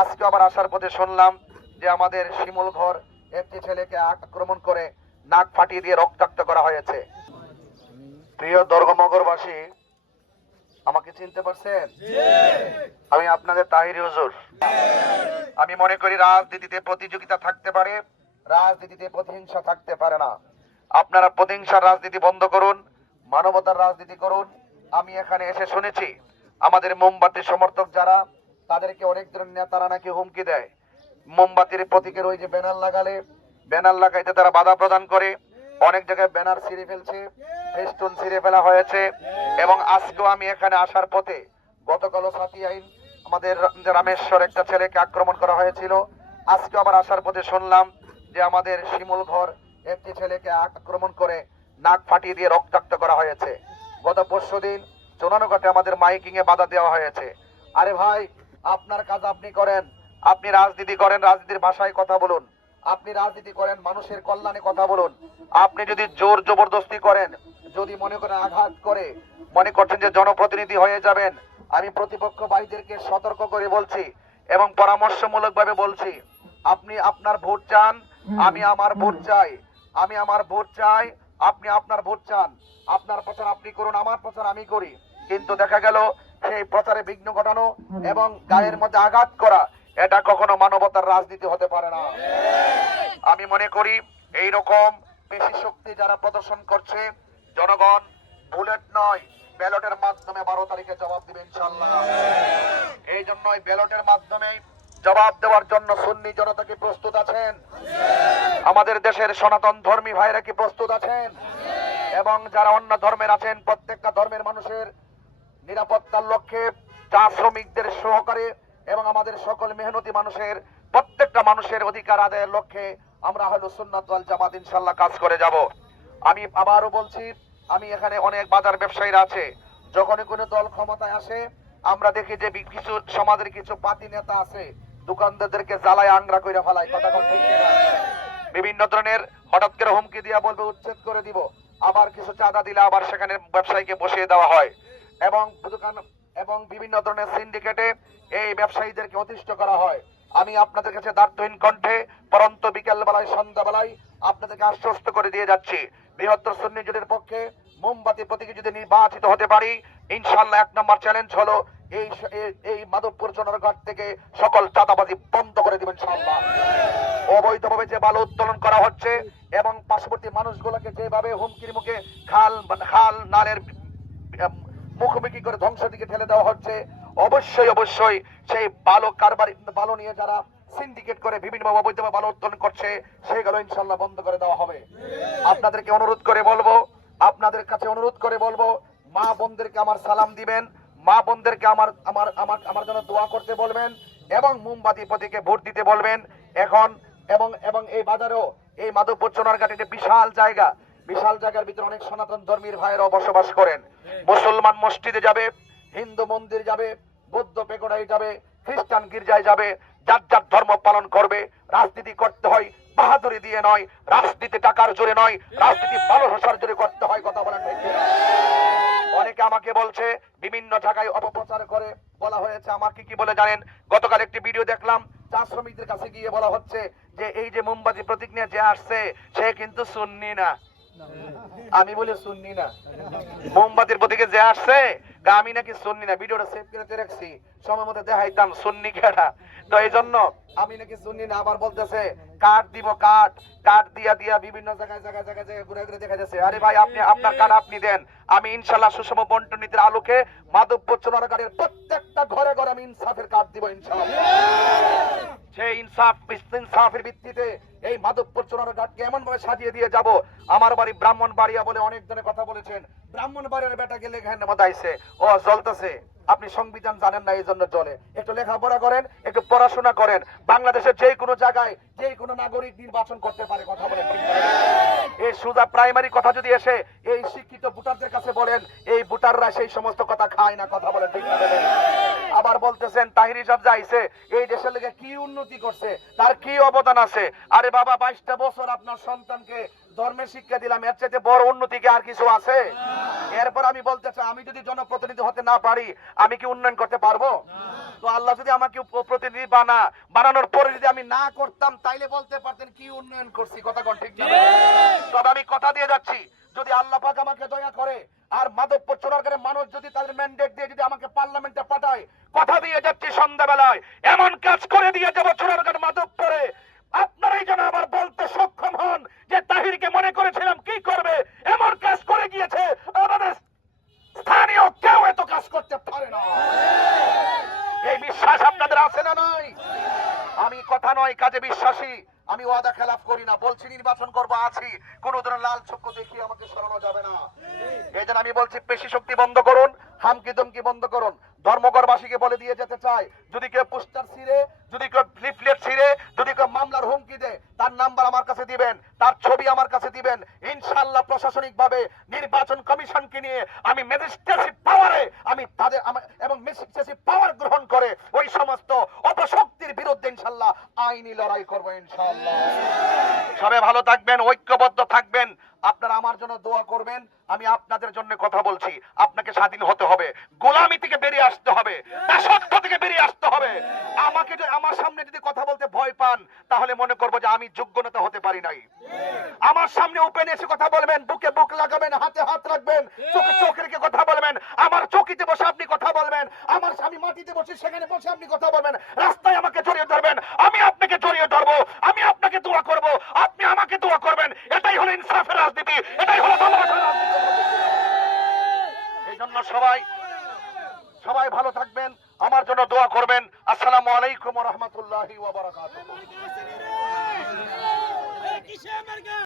আজকে আবার আসার পথে শুনলাম যে আমাদের শিমুল ঘর একটি ছেলেকে আক্রমণ করে নাক ফাটিয়ে দিয়ে রক্তাক্ত করা হয়েছে। প্রিয় দর্গমগরবাসী, আমাকে চিনতে পারছেন? আমি আপনাদের তাহিরি হুজুর। আমি মনে করি রাজনীতিতে প্রতিযোগিতা থাকতে পারে, রাজনীতিতে প্রতিহিংসা থাকতে পারে না। আপনারা প্রতিহিংসার রাজনীতি বন্ধ করুন, মানবতার রাজনীতি করুন। আমি এখানে এসে শুনেছি আমাদের মোমবাতি সমর্থক যারা, তাদেরকে অনেক ধরনের নেতারা নাকি হুমকি দেয়। মোমবাতির প্রতীকের ওই যে ব্যানার লাগালে, ব্যানার লাগাইতে তারা বাধা প্রদান করে। অনেক জায়গায় ব্যানার ছিঁড়ে ফেলছে, ফেস্টুন ছিঁড়ে ফেলা হয়েছে। এবং আজকেও আমি এখানে আসার পথে, গতকালও সাতিয়াইন আমাদের রামেশ্বর একটা ছেলেকে আক্রমণ করা হয়েছিল। আজকে আবার আসার পথে শুনলাম যে আমাদের শিমুল ঘর একটি ছেলেকে আক্রমণ করে নাক ফাটিয়ে দিয়ে রক্তাক্ত করা হয়েছে। গত পরশুদিন চুনানুঘাটে আমাদের মাইকিং এ বাধা দেওয়া হয়েছে। আরে ভাই, আপনার কাজ আপনি করেন, আপনি রাজনীতি করেন, রাজনীতির ভাষায় কথা বলুন। আপনি রাজনীতি করেন, মানুষের কল্যাণে কথা বলুন। আপনি যদি জোর জবরদস্তি করেন, যদি মনে করেন আঘাত করে মনে করছেন যে জনপ্রতিনিধি হয়ে যাবেন, আমি প্রতিপক্ষ ভাইদেরকে সতর্ক করে বলছি এবং পরামর্শমূলক ভাবে বলছি, আপনি আপনার ভোট চান, আমি আমার ভোট চাই। আমি আমার ভোট চাই, আপনি আপনার ভোট চান। আপনার প্রচার আপনি করুন, আমার প্রচার আমি করি। কিন্তু দেখা গেল সেই প্রচারে বিঘ্ন ঘটানো এবং গায়ের মধ্যে আঘাত করা, এটা কখনো মানবতার রাজনীতি হতে পারে না। আমি মনে করি এই রকম পেশি শক্তি যারা প্রদর্শন করছে, জনগণ বুলেট নয়, ব্যালটের মাধ্যমে 12 তারিখে জবাব দিবে ইনশাআল্লাহ। এই জন্যই ব্যালটের মাধ্যমে জবাব দেওয়ার জন্য সুন্নি জনতা কি প্রস্তুত আছেন? আমাদের দেশের সনাতন ধর্মী ভাইরা কি প্রস্তুত আছেন? এবং যারা অন্য ধর্মের আছেন, প্রত্যেকটা ধর্মের মানুষের নিরাপত্তার লক্ষ্যে, চা শ্রমিকদের সহকারে এবং আমাদের সকল মেহনতি মানুষের, প্রত্যেকটা মানুষের অধিকার আদায়ের লক্ষ্যে আমরা হলো সুন্নাত ওয়াল জামাত ইনশাআল্লাহ কাজ করে যাব। আমি আবারও বলছি, আমি এখানে অনেক বাজার ব্যবসায়ীরা আছে, যখনই কোনো দল ক্ষমতায় আসে আমরা দেখি যে কিছু সমাজের কিছু পাতি নেতা আছে, দোকানদারদেরকে জ্বালায় আংরা করে ফেলায়। কথা ঠিক কিনা? বিভিন্ন ধরনের হঠাৎ করে হুমকি দিয়া বলবে উচ্ছেদ করে দিব, আবার কিছু চাঁদা দিলে আবার সেখানে ব্যবসায়ীকে বসিয়ে দেওয়া হয় এবং দোকান এবং বিভিন্ন ধরনের সিন্ডিকেটে এই ব্যবসায়ীদেরকে অতিষ্ঠ করা হয়। আমি আপনাদের কাছে দায়িত্বহীন কণ্ঠে পরন্ত বিকেল বেলায়, সন্ধ্যা বেলায় আপনাদেরকে আশ্বস্ত করে দিয়ে যাচ্ছি, বৃহত্তর সুন্নি জোটের পক্ষে মোমবাতি প্রতীকে যদি নির্বাচিত হতে পারি, ইনশাআল্লাহ 1 নম্বর চ্যালেঞ্জ হলো এই মাধবপুর চোনারঘাট থেকে সকল চাঁদাবাজি বন্ধ করে দিবেন ইনশাআল্লাহ। অবৈধভাবে যে বালু উত্তোলন করা হচ্ছে এবং পার্শ্ববর্তী মানুষগুলোকে যেভাবে হুমকির মুখে খাল নালের মুখোমুখি করে ধ্বংসের দিকে ঠেলে দেওয়া হচ্ছে, অবশ্যই সেই বালু নিয়ে যারা সিন্ডিকেট করে বিভিন্ন অবৈধভাবে বালু উত্তোলন করছে, সেগুলো ইনশাআল্লাহ বন্ধ করে দেওয়া হবে। আপনাদেরকে অনুরোধ করে বলবো, আপনাদের কাছে অনুরোধ করে বলবো, মা বোনদেরকে আমার সালাম দিবেন, মা বোনদেরকে আমার জন্য দোয়া করতে বলবেন এবং মোমবাতি প্রতীকে ভোট দিতে বলবেন। এখন এবং এই বাজারেও, এই মাধবপুর চোনারঘাটে বিশাল জায়গার ভিতরে অনেক সনাতন ধর্মীর ভাইয়েরাও বসবাস করেন। মুসলমান মসজিদে যাবে, হিন্দু মন্দির যাবে, বৌদ্ধ পেগোডায় যাবে, খ্রিস্টান গির্জায় যাবে, যার যার ধর্ম পালন করবে। রাজনীতি করতে হয় বাহাদুরি দিয়ে নয়, রাজনীতি টাকার জোরে নয়, রাজনীতি ভালোবাসার জোরে করতে হয়। কথা বলেন ঠিক কিনা? অনেকে আমাকে বলছে, বিভিন্ন জায়গায় অপপ্রচার করে বলা হয়েছে, আমাকে কি বলে জানেন? গতকাল একটি ভিডিও দেখলাম, চা শ্রমিকদের কাছে গিয়ে বলা হচ্ছে যে এই যে মোমবাতি প্রতীক নিয়ে যে আসছে সে কিন্তু সুন্নি না। আমি বলি সুন্নি না, মোমবাতির প্রতীকে যে আসছে আমি নাকি সুন্নি না। ভিডিওটা সেভ করে রাখছি, সময় মতো দেখাইতাম সুন্নি কেটা। তো এই জন্য আমি নাকি সুন্নি না। আবার বলতেছে কার্ড দিব, কার্ড দিয়া বিভিন্ন জায়গায় ঘুরে দেখা যাচ্ছে। আরে ভাই, আপনি আপনার কার্ড আপনি দেন, আমি ইনশাআল্লাহ সুষম বন্টন নীতির আলোকে মাধবপুর চোনারঘাটের প্রত্যেকটা ঘরে ঘরে আমি ইনসাফের কার্ড দিব ইনশাআল্লাহ। সেই ইনসাফের ভিত্তিতে এই মাধবপুর চোনারঘাটকে এমন ভাবে সাজিয়ে দিয়ে যাব। আমার বাড়ি ব্রাহ্মণবাড়িয়া বলে অনেক জনে কথা বলেছেন, ব্রাহ্মণবাড়িয়ার বেটা গেলে এখানে মত আইছে, ও জ্বলতেছে। আপনি সংবিধান জানেন না, এই জন্য চলে। একটু লেখাপড়া করেন, একটু পড়াশোনা করেন। বাংলাদেশের যে কোনো জায়গায় যে কোনো নাগরিক নির্বাচন করতে পারে। কথা বলেন ঠিক না? এই সুজা প্রাইমারি কথা যদি এসে এই শিক্ষিত ভোটারদের কাছে বলেন, এই ভোটাররা সেই সমস্ত কথা খায় না। কথা বলেন ঠিক না? আবার বলতেছেন তাহিরি সাহেব যাইছে, এই দেশের লেগে কি উন্নতি করছে, তার কি অবদান আছে? আরে বাবা, 22টা বছর আপনার সন্তানকে ধর্মের শিক্ষা দিলাম, এর চাইতে বড় উন্নতি কি আর কিছু আছে? এরপর আমি বলতে চাই, আমি যদি জনপ্রতিনিধি হতে না পারি আমি কি উন্নয়ন করতে পারবো? তো আল্লাহ যদি আমাকে প্রতিনিধি বানানোর পরে যদি আমি না করতাম, তাইলে বলতে পারতেন কি উন্নয়ন করছি। কথা কোন ঠিক না? তবে আমি কথা দিয়ে যাচ্ছি, যদি আল্লাহ পাক আমাকে দয়া করে আর মাধবপুর চোরারগাঁয়ের মানুষ যদি তাদের ম্যান্ডেট দিয়ে যদি আমাকে পার্লামেন্টে পাঠায়, কথা দিয়ে যাচ্ছি সন্ধ্যাবেলায় এমন কাজ করে দিয়ে যাবো চোরারগাঁর মাধবপুরে, আপনারাই যেন আবার বলতে সক্ষম হন যে তাহিরকে মনে করেছিলাম কি করবে, এমন কাজ করে গিয়েছে, আমাদের স্থানীয় কেউ এত কাজ করতে পারে না। এই বিশ্বাস আপনাদের আছে না নাই? আমি কথা নয় কাজে বিশ্বাসী, আমি ওয়াদা খেলাফ করি না। বলছি নির্বাচন করবো, আছি, কোন ধরনের লাল চক্ষু দেখিয়ে আমাকে সরানো যাবে না। এই জন্য আমি বলছি পেশি শক্তি বন্ধ করুন, হামকি দমকি বন্ধ করুন। ধর্মঘরবাসীকে বলে দিয়ে যেতে চাই, যদি কেউ পোস্টার ছিঁড়ে, যদি কেউ লিফলেট ছিঁড়ে, যদি কেউ মামলার হুমকি দেয়, তার নাম্বার আমার কাছে দিবেন, তার ছবি আমার কাছে দিবেন। ইনশাআল্লাহ প্রশাসনিক ভাবে নির্বাচন কমিশনকে নিয়ে আমি ম্যাজিস্ট্রেসি পাওয়ারে আমি তাদের এবং ম্যাজিস্ট্রেসি পাওয়ার গ্রহণ করে ওই সমস্ত অপশক্তির বিরুদ্ধে ইনশাআল্লাহ আইনি লড়াই করবো ইনশাআল্লাহ। সবাই ভালো থাকবেন, ঐক্যবদ্ধ থাকবেন, আপনারা আমার জন্য দোয়া করবেন। আমি আপনাদের জন্য কথা বলছি, আপনাকে স্বাধীন হতে হবে, গোলামি থেকে বেরিয়ে আসতে হবে, দাসত্ব থেকে বেরিয়ে আসতে হবে। আমাকে যদি আমার সামনে যদি কথা বলতে ভয় পান, তাহলে মনে করবো যে আমি যোগ্যতা হতে পারি নাই। আমার সামনে ওপেন এসে কথা বলবেন, বুকে বুক লাগাবেন, হাতে হাত রাখবেন, চোখে চোখ রেখে কথা বলবেন, আমার চৌকিতে বসে আপনি কথা বলবেন, আমার আমি মাটিতে বসে সেখানে বসে আপনি কথা বলবেন, রাস্তায় আমাকে জড়িয়ে ধরবেন, আমি আপনাকে জড়িয়ে ধরবো, আমি আপনাকে দোয়া করব, আপনি আমাকে দোয়া করবেন। এটাই হলো ইনসাফের রাজনীতি, এটাই হলো ভালোবাসার রাজনীতি। এই জন্য সবাই ভালো থাকবেন, আমার জন্য দোয়া করবেন। আসসালামু আলাইকুম ওয়া রাহমাতুল্লাহি ওয়া বারাকাতুহু।